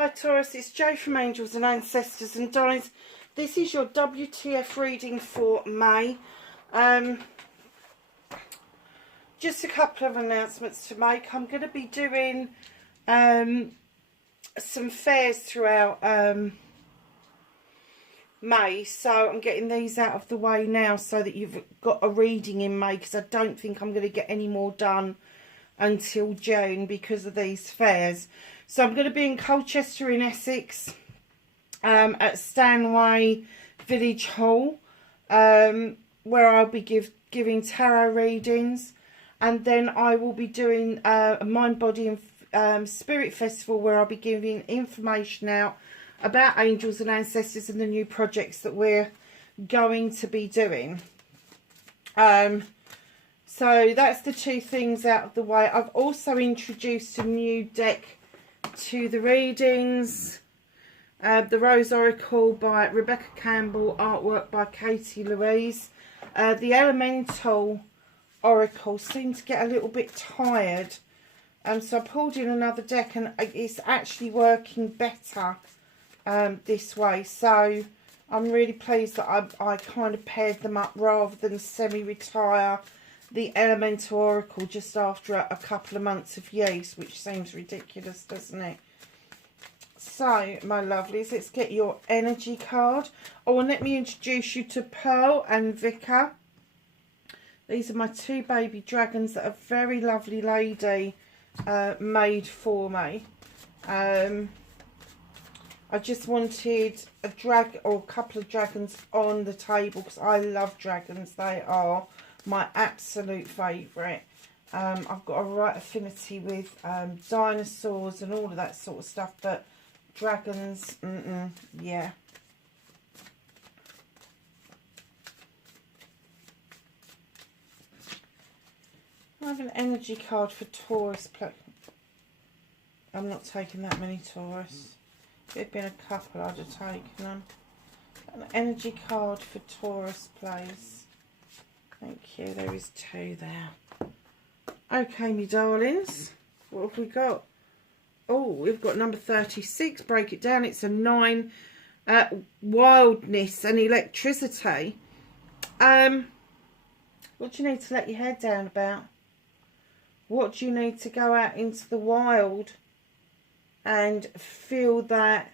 Hi Taurus, it's Jo from Angels and Ancestors, and darlings, this is your WTF reading for May. Just a couple of announcements to make. I'm going to be doing some fairs throughout May, so I'm getting these out of the way now so that you've got a reading in May, because I don't think I'm going to get any more done until June because of these fairs. So I'm going to be in Colchester in Essex at Stanway Village Hall, where I'll be giving tarot readings, and then I will be doing a Mind, Body and Spirit Festival, where I'll be giving information out about angels and ancestors and the new projects that we're going to be doing. So that's the two things out of the way. I've also introduced a new deck to the readings. The Rose Oracle by Rebecca Campbell, artwork by Katie Louise. The Elemental Oracle seemed to get a little bit tired, so I pulled in another deck, and it's actually working better this way. So I'm really pleased that I kind of paired them up rather than semi-retire the Elemental Oracle just after a couple of months of use, which seems ridiculous, doesn't it? So, my lovelies, let's get your energy card. Oh, and let me introduce you to Pearl and Vicar. These are my two baby dragons that a very lovely lady made for me. I just wanted a couple of dragons on the table because I love dragons. They are my absolute favourite. I've got a right affinity with dinosaurs and all of that sort of stuff, but dragons, yeah. I have an energy card for Taurus. I'm not taking that many Taurus. If it had been a couple, I'd have taken them. An energy card for Taurus, please. Thank you. There is two there. Okay, me darlings. What have we got? Oh, we've got number 36. Break it down. It's a 9. Wildness and electricity. What do you need to let your head down about? What do you need to go out into the wild and feel that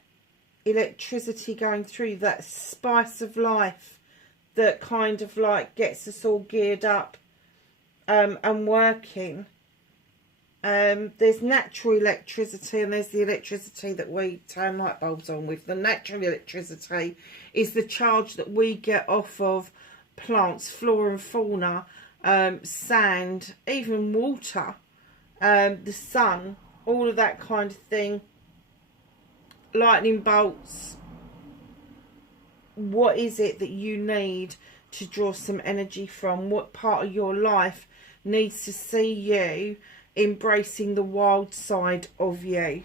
electricity going through, that spice of life that kind of like gets us all geared up and working. There's natural electricity, and there's the electricity that we turn light bulbs on with. The natural electricity is the charge that we get off of plants, flora and fauna, sand, even water, the sun, all of that kind of thing. Lightning bolts. What is it that you need to draw some energy from? What part of your life needs to see you embracing the wild side of you?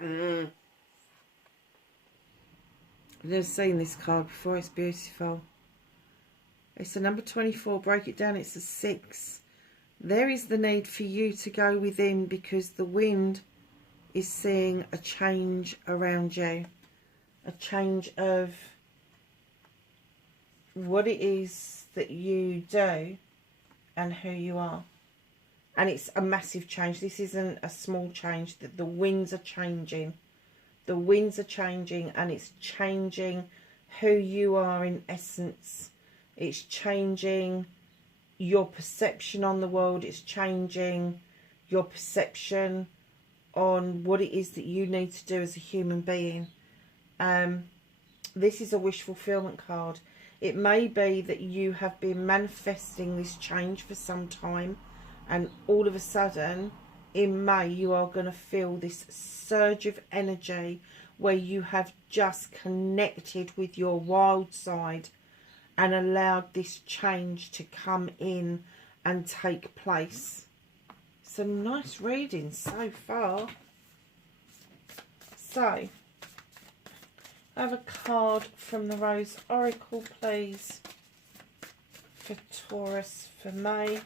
I've never seen this card before. It's beautiful. It's a number 24. Break it down. It's a 6. There is the need for you to go within, because the wind is seeing a change around you. A change of what it is that you do and who you are. And it's a massive change. This isn't a small change. The winds are changing. The winds are changing, and it's changing who you are in essence. It's changing your perception on the world. It's changing your perception on what it is that you need to do as a human being. This is a wish fulfillment card. It may be that you have been manifesting this change for some time, and all of a sudden in May you are going to feel this surge of energy where you have just connected with your wild side and allowed this change to come in and take place. Some nice readings so far. So, have a card from the Rose Oracle, please, for Taurus for May.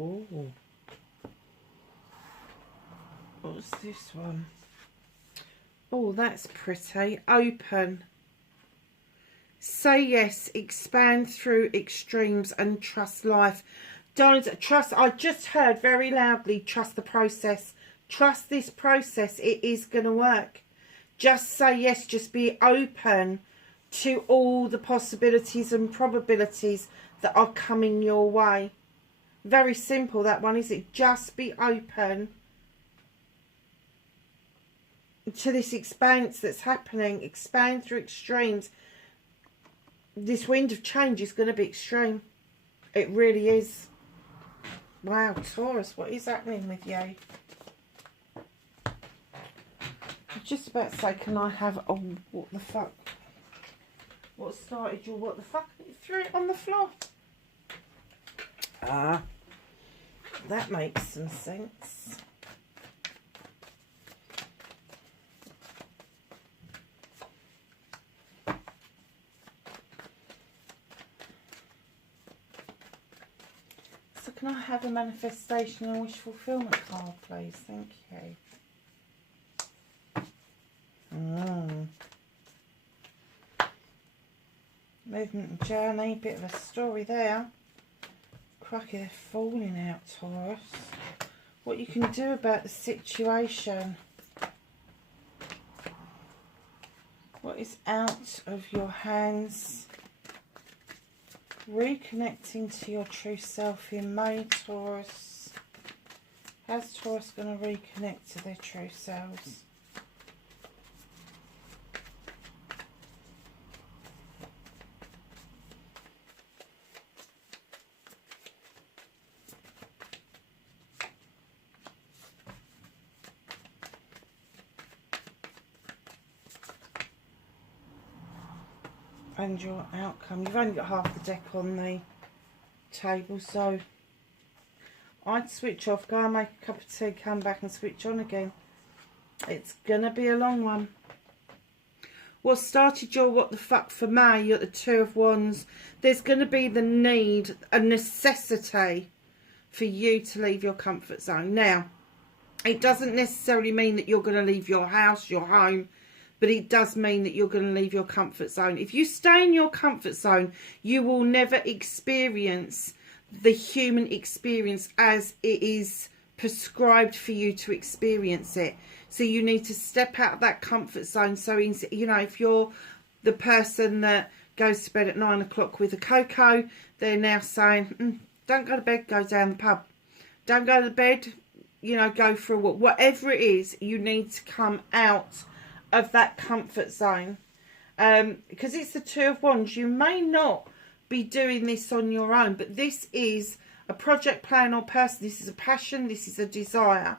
Oh, what's this one? Oh, that's pretty. Open. Say yes, expand through extremes and trust life. Don't trust. I just heard very loudly, trust the process. Trust this process. It is going to work. Just say yes. Just be open to all the possibilities and probabilities that are coming your way. Very simple, that one, is it? Just be open to this expanse that's happening. Expand through extremes. This wind of change is going to be extreme. It really is. Wow, Taurus, what is happening with you? I'm just about to say, can I have a what the fuck? What started your what the fuck? You threw it on the floor. Ah, that makes some sense. So can I have a manifestation and wish fulfillment card, please? Thank you. Movement and journey, bit of a story there. Cracky, they're falling out, Taurus. What you can do about the situation. What is out of your hands? Reconnecting to your true self in May, Taurus. How's Taurus going to reconnect to their true selves? And your outcome. You've only got half the deck on the table, so I'd switch off, go and make a cup of tea, come back and switch on again. It's gonna be a long one. What started your what the fuck for May? You're at the Two of Wands. There's gonna be the need, a necessity for you to leave your comfort zone. Now, it doesn't necessarily mean that you're gonna leave your house, your home, but it does mean that you're going to leave your comfort zone. If you stay in your comfort zone, you will never experience the human experience as it is prescribed for you to experience it. So you need to step out of that comfort zone. So, you know, if you're the person that goes to bed at 9 o'clock with a cocoa, they're now saying, don't go to bed, go down the pub. Don't go to bed, you know, go for a walk. Whatever it is, you need to come out of that comfort zone, because it's the Two of Wands. You may not be doing this on your own, but this is a project, plan or person. This is a passion, this is a desire.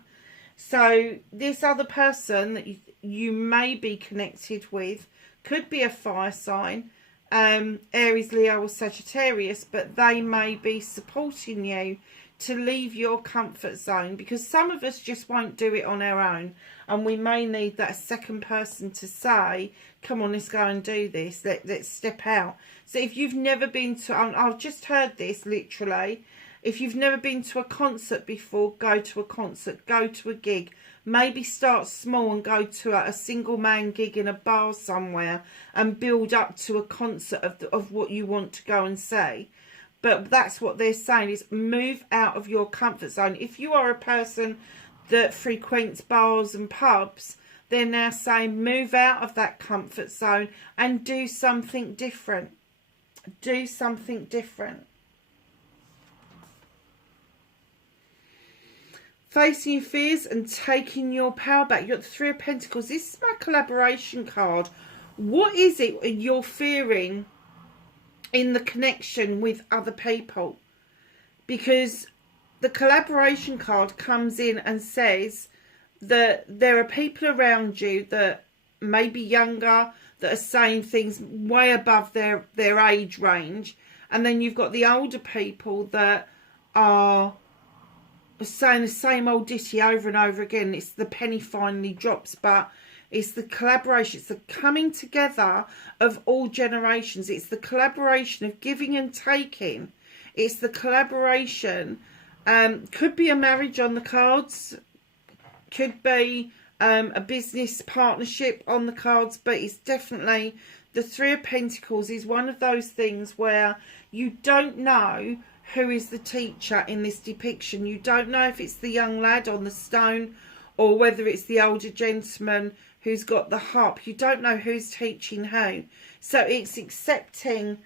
So this other person that you may be connected with could be a fire sign, Aries, Leo or Sagittarius, but they may be supporting you to leave your comfort zone, because some of us just won't do it on our own, and we may need that second person to say, come on, let's go and do this, let's step out. So if you've never been to, I've just heard this literally, if you've never been to a concert before, go to a concert, go to a gig. Maybe start small and go to a single man gig in a bar somewhere and build up to a concert of what you want to go and see. But that's what they're saying, is move out of your comfort zone. If you are a person that frequents bars and pubs, they're now saying move out of that comfort zone and do something different. Do something different. Facing your fears and taking your power back. You've got the Three of Pentacles. This is my collaboration card. What is it you're fearing in the connection with other people? Because the collaboration card comes in and says that there are people around you that may be younger, that are saying things way above their age range, and then you've got the older people that are saying the same old ditty over and over again. It's the penny finally drops, but it's the collaboration, it's the coming together of all generations. It's the collaboration of giving and taking. It's the collaboration Could be a marriage on the cards. Could be a business partnership on the cards. But it's definitely the Three of Pentacles is one of those things where you don't know who is the teacher in this depiction. You don't know if it's the young lad on the stone or whether it's the older gentleman who's got the harp. You don't know who's teaching who. So it's accepting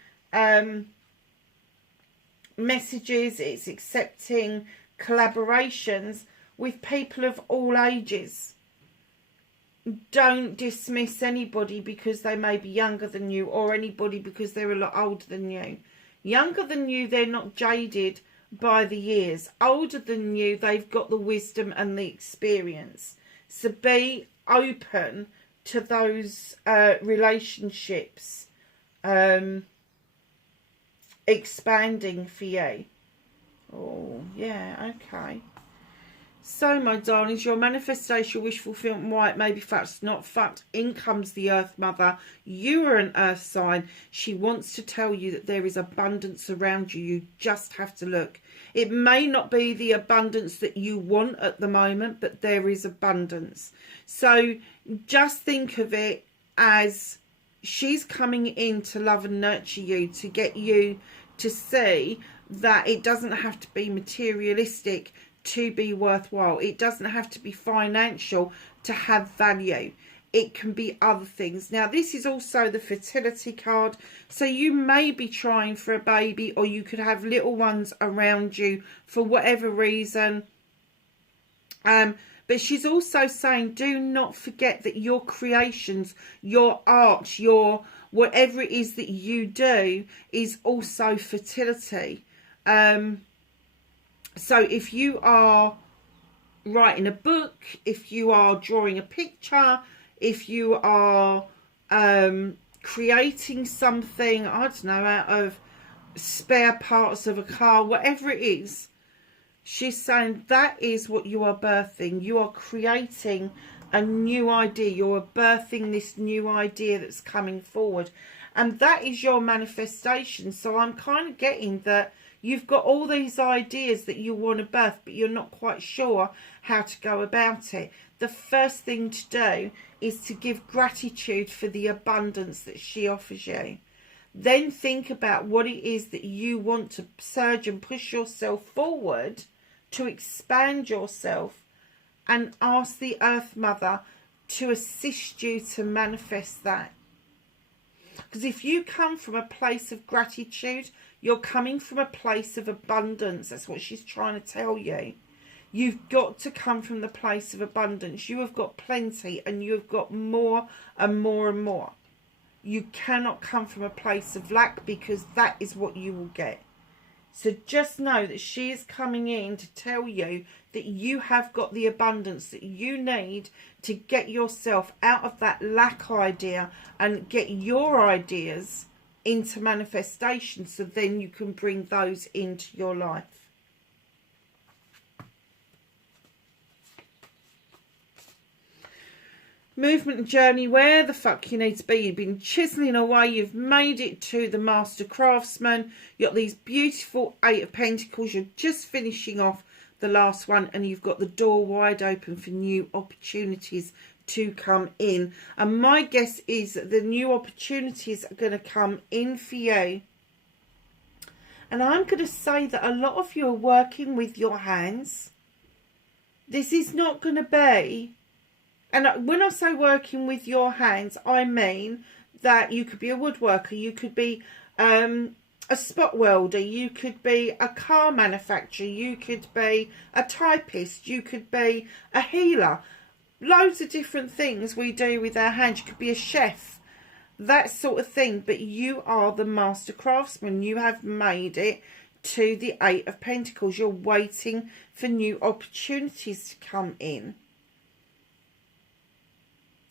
messages, it's accepting collaborations with people of all ages. Don't dismiss anybody because they may be younger than you, or anybody because they're a lot older than you. Younger than you, they're not jaded by the years. Older than you, they've got the wisdom and the experience. So be open to those relationships expanding for you. Oh, yeah, okay. So, my darlings, your manifestation, wish fulfillment, why it may be fact, not fact. In comes the Earth Mother. You are an Earth sign. She wants to tell you that there is abundance around you. You just have to look. It may not be the abundance that you want at the moment, but there is abundance. So, just think of it as she's coming in to love and nurture you, to get you to see that it doesn't have to be materialistic to be worthwhile. It doesn't have to be financial to have value. It can be other things. Now, this is also the fertility card. So you may be trying for a baby, or you could have little ones around you for whatever reason. But she's also saying, do not forget that your creations, your art, your whatever it is that you do is also fertility. So if you are writing a book, if you are drawing a picture, if you are creating something, I don't know, out of spare parts of a car, whatever it is, she's saying that is what you are birthing. You are creating a new idea. You're birthing this new idea that's coming forward. And that is your manifestation. So I'm kind of getting that you've got all these ideas that you want to birth, but you're not quite sure how to go about it. The first thing to do is to give gratitude for the abundance that she offers you. Then think about what it is that you want to surge and push yourself forward to expand yourself, and ask the Earth Mother to assist you to manifest that. Because if you come from a place of gratitude, you're coming from a place of abundance. That's what she's trying to tell you. You've got to come from the place of abundance. You have got plenty, and you have got more and more and more. You cannot come from a place of lack, because that is what you will get. So just know that she is coming in to tell you that you have got the abundance that you need to get yourself out of that lack idea and get your ideas into manifestation, so then you can bring those into your life. Movement and journey, where the fuck you need to be. You've been chiseling away. You've made it to the Master Craftsman. You've got these beautiful Eight of Pentacles. You're just finishing off the last one, and you've got the door wide open for new opportunities to come in. And my guess is that the new opportunities are going to come in for you. And I'm going to say that a lot of you are working with your hands. This is not going to be... And when I say working with your hands, I mean that you could be a woodworker, you could be a spot welder, you could be a car manufacturer, you could be a typist, you could be a healer. Loads of different things we do with our hands. You could be a chef, that sort of thing. But you are the Master Craftsman. You have made it to the Eight of Pentacles. You're waiting for new opportunities to come in.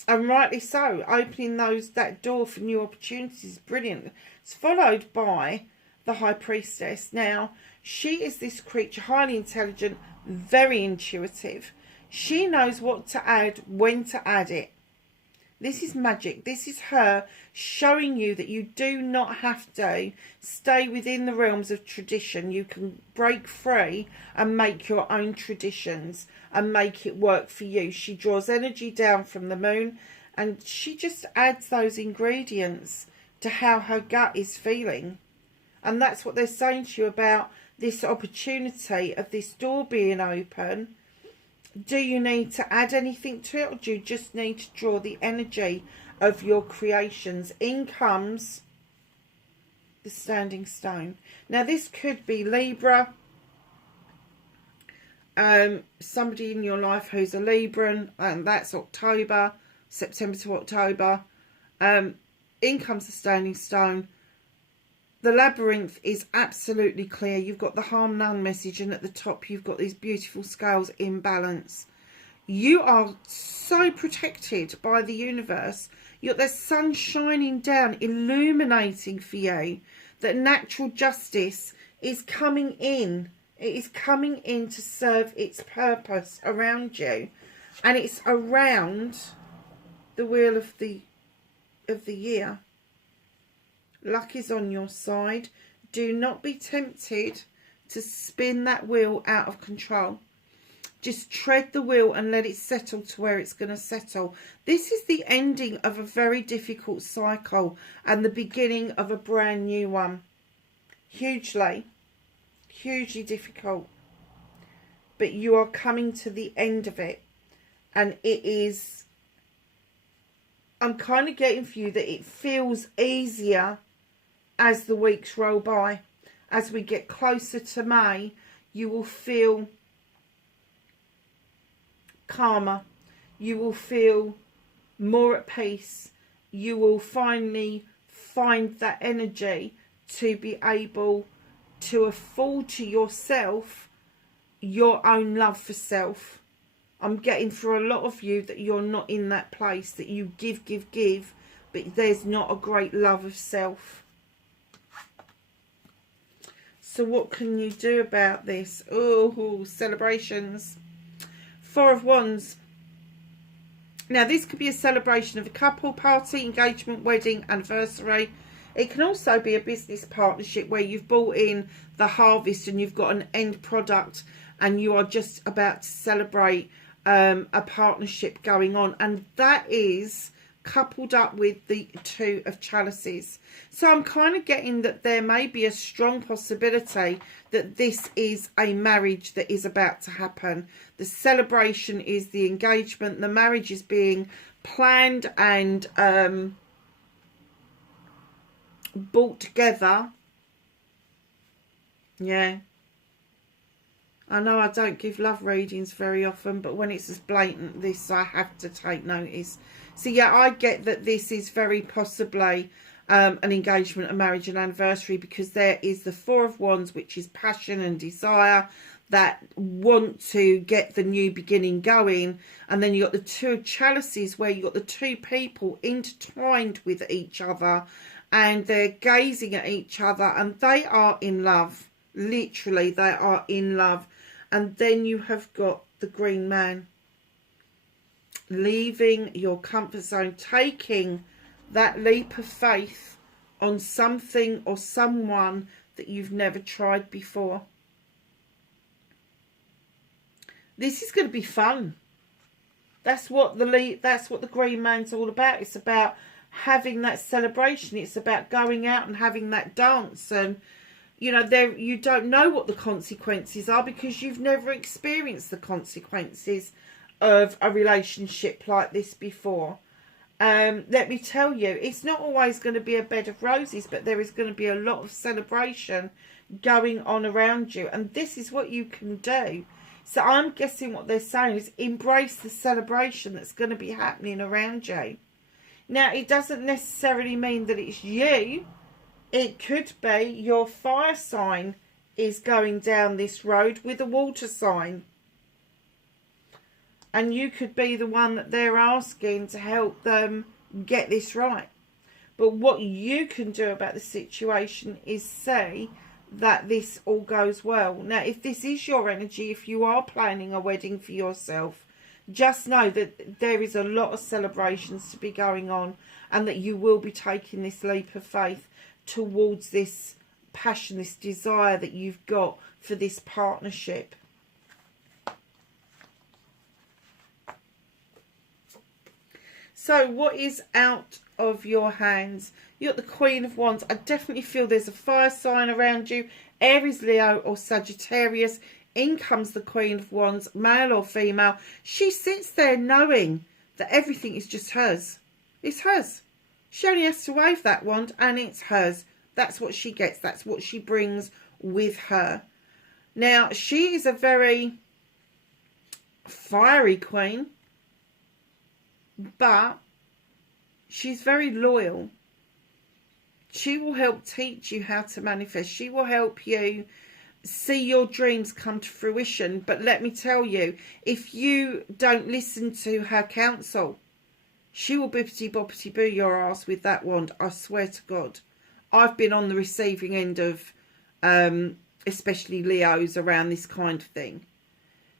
And rightly so. Opening that door for new opportunities is brilliant. It's followed by the High Priestess. Now, she is this creature, highly intelligent, very intuitive. She knows what to add, when to add it. This is magic. This is her showing you that you do not have to stay within the realms of tradition. You can break free and make your own traditions and make it work for you. She draws energy down from the moon and she just adds those ingredients to how her gut is feeling. And that's what they're saying to you about this opportunity of this door being open. Do you need to add anything to it, or do you just need to draw the energy of your creations? In comes the standing stone. Now this could be Libra, somebody in your life who's a Libran, and that's October, September to October. In comes the standing stone. The labyrinth is absolutely clear. You've got the harm none message, and at the top you've got these beautiful scales in balance. You are so protected by the universe. You've got the sun shining down, illuminating for you that natural justice is coming in. It is coming in to serve its purpose around you. And it's around the wheel of the year. Luck is on your side. Do not be tempted to spin that wheel out of control. Just tread the wheel and let it settle to where it's going to settle. This is the ending of a very difficult cycle and the beginning of a brand new one. Hugely difficult. But you are coming to the end of it. And it is, I'm kind of getting for you that it feels easier as the weeks roll by. As we get closer to May, you will feel calmer. You will feel more at peace. You will finally find that energy to be able to afford to yourself your own love for self. I'm getting for a lot of you that you're not in that place, that you give, but there's not a great love of self. So what can you do about this? Oh, celebrations. Four of Wands. Now, this could be a celebration of a couple, party, engagement, wedding, anniversary. It can also be a business partnership where you've brought in the harvest and you've got an end product and you are just about to celebrate a partnership going on. And that is coupled up with the Two of Chalices. So I'm kind of getting that there may be a strong possibility that this is a marriage that is about to happen. The celebration is the engagement. The marriage is being planned and brought together. Yeah. I know I don't give love readings very often, but when it's as blatant this, I have to take notice. So yeah, I get that this is very possibly an engagement, a marriage, an anniversary, because there is the Four of Wands, which is passion and desire, that want to get the new beginning going. And then you got the Two of Chalices, where you got the two people intertwined with each other and they're gazing at each other and they are in love. Literally, they are in love. And then you have got the Green Man, leaving your comfort zone, taking that leap of faith on something or someone that you've never tried before. This is going to be fun. That's what the Green Man's all about. It's about having that celebration. It's about going out and having that dance. And you know, you don't know what the consequences are because you've never experienced the consequences of a relationship like this before. Let me tell you, it's not always going to be a bed of roses, but there is going to be a lot of celebration going on around you. And this is what you can do. So I'm guessing what they're saying is embrace the celebration that's going to be happening around you. Now, it doesn't necessarily mean that it's you. It could be your fire sign is going down this road with a water sign. And you could be the one that they're asking to help them get this right. But what you can do about the situation is say that this all goes well. Now, if this is your energy, if you are planning a wedding for yourself, just know that there is a lot of celebrations to be going on, and that you will be taking this leap of faith towards this passion, this desire that you've got for this partnership. So what is out of your hands? You're the Queen of Wands. I definitely feel there's a fire sign around you. Aries, Leo or Sagittarius. In comes the Queen of Wands, male or female. She sits there knowing that everything is just hers. It's hers. She only has to wave that wand and it's hers. That's what she gets. That's what she brings with her. Now, she is a very fiery queen, but she's very loyal. She will help teach you how to manifest. She will help you see your dreams come to fruition. But let me tell you, if you don't listen to her counsel, she will bippity boppity boo your ass with that wand. I swear to God. I've been on the receiving end of especially Leos around this kind of thing.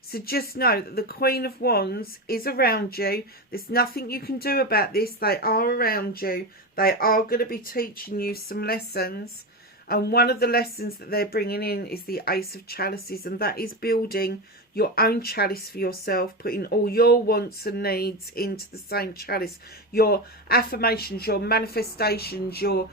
So just know that the Queen of Wands is around you. There's nothing you can do about this. They are around you. They are going to be teaching you some lessons. And one of the lessons that they're bringing in is the Ace of Chalices. And that is building your own chalice for yourself. Putting all your wants and needs into the same chalice. Your affirmations, your manifestations, your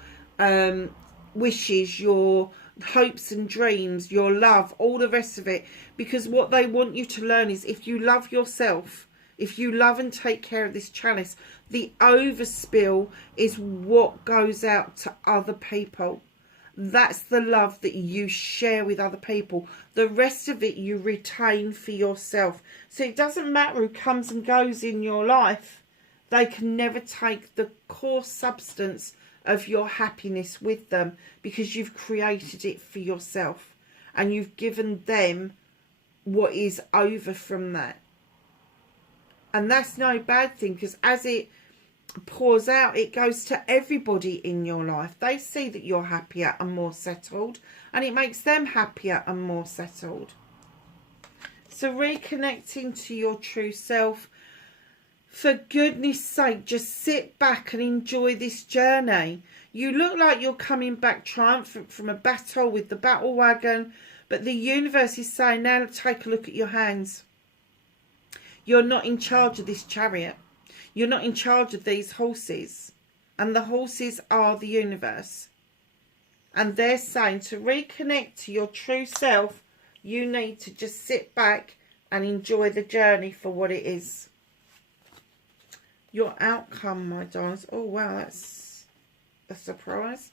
wishes, your hopes and dreams, your love, all the rest of it. Because what they want you to learn is, if you love yourself, if you love and take care of this chalice, the overspill is what goes out to other people. That's the love that you share with other people. The rest of it you retain for yourself. So it doesn't matter who comes and goes in your life. They can never take the core substance of your happiness with them, because you've created it for yourself and you've given them what is over from that. And that's no bad thing, because as it pours out, it goes to everybody in your life. They see that you're happier and more settled, and it makes them happier and more settled. So reconnecting to your true self, for goodness sake, just sit back and enjoy this journey. You look like you're coming back triumphant from a battle with the battle wagon, but the universe is saying, now take a look at your hands. You're not in charge of this chariot. You're not in charge of these horses. And the horses are the universe. And they're saying, to reconnect to your true self, you need to just sit back and enjoy the journey for what it is. Your outcome, my darlings. Oh, wow, that's a surprise.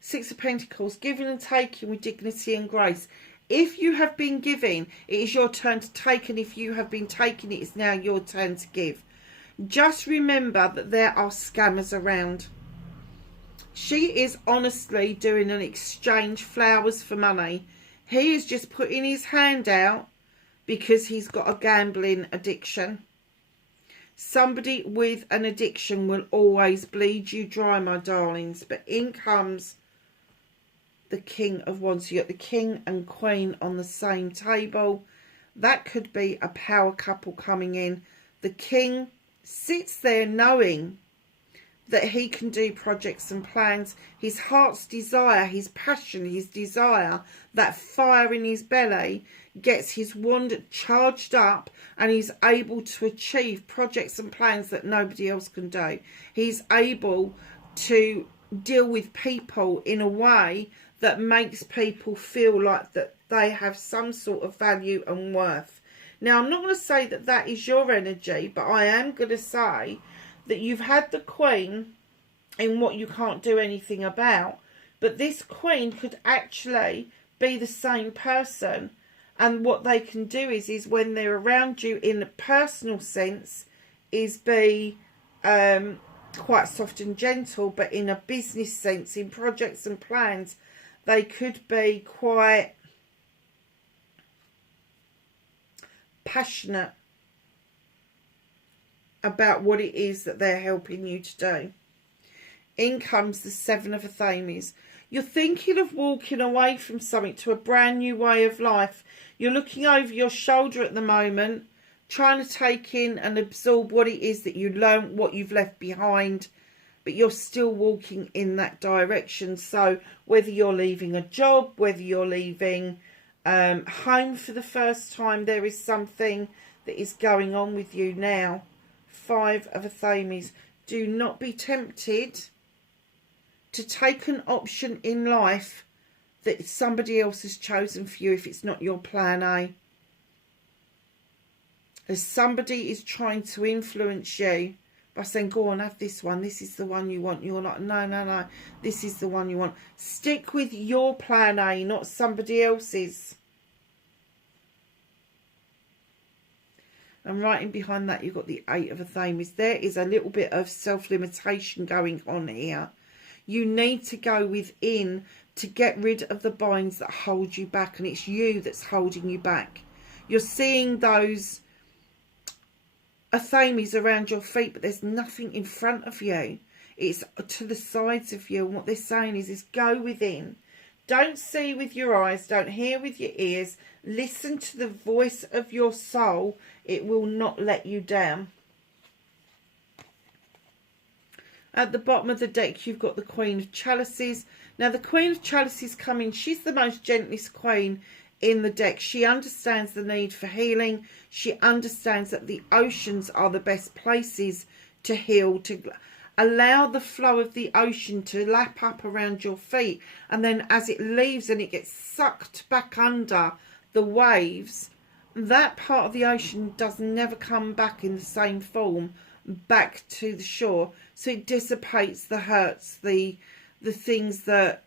Six of Pentacles, giving and taking with dignity and grace. If you have been giving, it is your turn to take. And if you have been taking, it is now your turn to give. Just remember that there are scammers around. She is honestly doing an exchange, flowers for money. He is just putting his hand out because he's got a gambling addiction. Somebody with an addiction will always bleed you dry, my darlings. But in comes the King of Wands. So you got the King and Queen on the same table. That could be a power couple coming in. The King sits there knowing that he can do projects and plans. His heart's desire, his passion, his desire, that fire in his belly gets his wand charged up, and he's able to achieve projects and plans that nobody else can do. He's able to deal with people in a way that makes people feel like that they have some sort of value and worth. Now, I'm not going to say that that is your energy, but I am going to say that you've had the Queen in what you can't do anything about. But this Queen could actually be the same person. And what they can do is when they're around you in a personal sense, is be quite soft and gentle. But in a business sense, in projects and plans, they could be quite passionate about what it is that they're helping you to do. In comes the Seven of Athames. You're thinking of walking away from something to a brand new way of life. You're looking over your shoulder at the moment, trying to take in and absorb what it is that you learned, what you've left behind, but you're still walking in that direction. So whether you're leaving a job, whether you're leaving home for the first time, there is something that is going on with you now. 5 of Athames. Do not be tempted to take an option in life that somebody else has chosen for you if it's not your plan A. As somebody is trying to influence you by saying, go on, have this one, this is the one you want. You're like, no, no, no, this is the one you want. Stick with your plan A, not somebody else's. And right in behind that, you've got the 8 of Athames. There is a little bit of self-limitation going on here. You need to go within to get rid of the binds that hold you back. And it's you that's holding you back. You're seeing those Athames around your feet, but there's nothing in front of you. It's to the sides of you. And what they're saying is go within. Don't see with your eyes. Don't hear with your ears. Listen to the voice of your soul. It will not let you down. At the bottom of the deck, you've got the Queen of Chalices. Now, the Queen of Chalices coming. She's the most gentlest queen in the deck. She understands the need for healing. She understands that the oceans are the best places to heal, to allow the flow of the ocean to lap up around your feet. And then as it leaves and it gets sucked back under the waves, that part of the ocean does never come back in the same form back to the shore. So it dissipates the hurts, the things that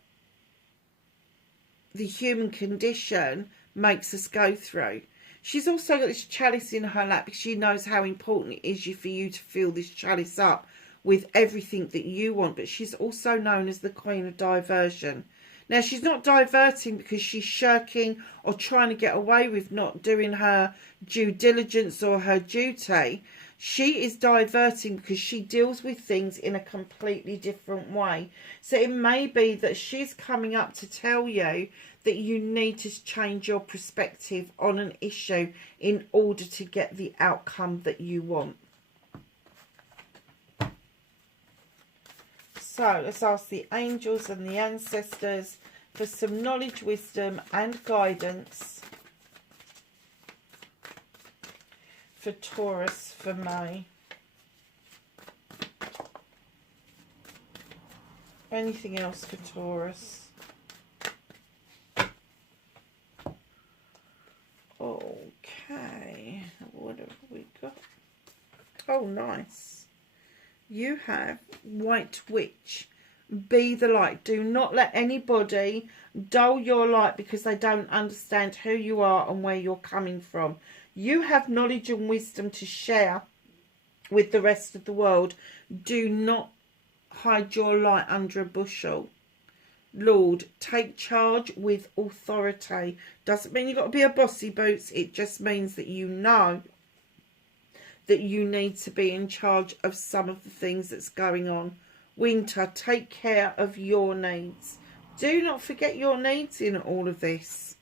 the human condition makes us go through. She's also got this chalice in her lap because she knows how important it is for you to fill this chalice up with everything that you want. But she's also known as the Queen of Diversion. Now, she's not diverting because she's shirking or trying to get away with not doing her due diligence or her duty. She is diverting because she deals with things in a completely different way. So it may be that she's coming up to tell you that you need to change your perspective on an issue in order to get the outcome that you want. So let's ask the angels and the ancestors for some knowledge, wisdom and guidance for Taurus for May. Anything else for Taurus? Okay, what have we got? Oh, nice. You have White Witch. Be the light. Do not let anybody dull your light because they don't understand who you are and where you're coming from. You have knowledge and wisdom to share with the rest of the world. Do not hide your light under a bushel. Lord, take charge with authority. Doesn't mean you've got to be a bossy boots. It just means that you know that you need to be in charge of some of the things that's going on. Winter, take care of your needs. Do not forget your needs in all of this.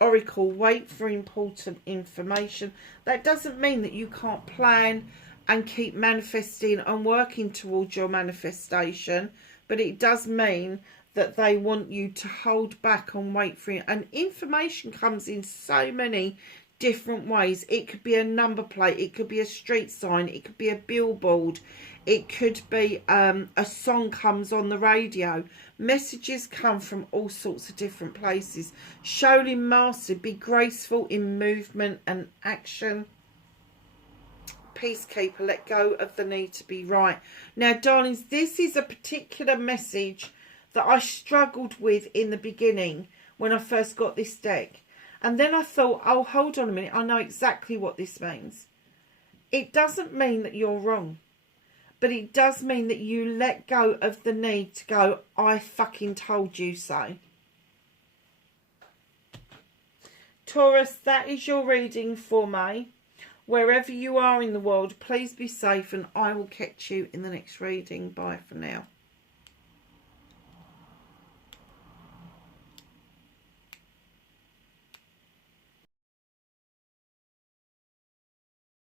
Oracle, wait for important information. That doesn't mean that you can't plan and keep manifesting and working towards your manifestation, but it does mean that they want you to hold back and wait for it. And information comes in so many different ways. It could be a number plate, it could be a street sign, it could be a billboard, it could be a song comes on the radio. Messages come from all sorts of different places. Shaolin Master, be graceful in movement and action. Peacekeeper, let go of the need to be right. Now, darlings, this is a particular message that I struggled with in the beginning when I first got this deck. And then I thought, oh, hold on a minute, I know exactly what this means. It doesn't mean that you're wrong. But it does mean that you let go of the need to go, I fucking told you so. Taurus, that is your reading for May. Wherever you are in the world, please be safe and I will catch you in the next reading. Bye for now.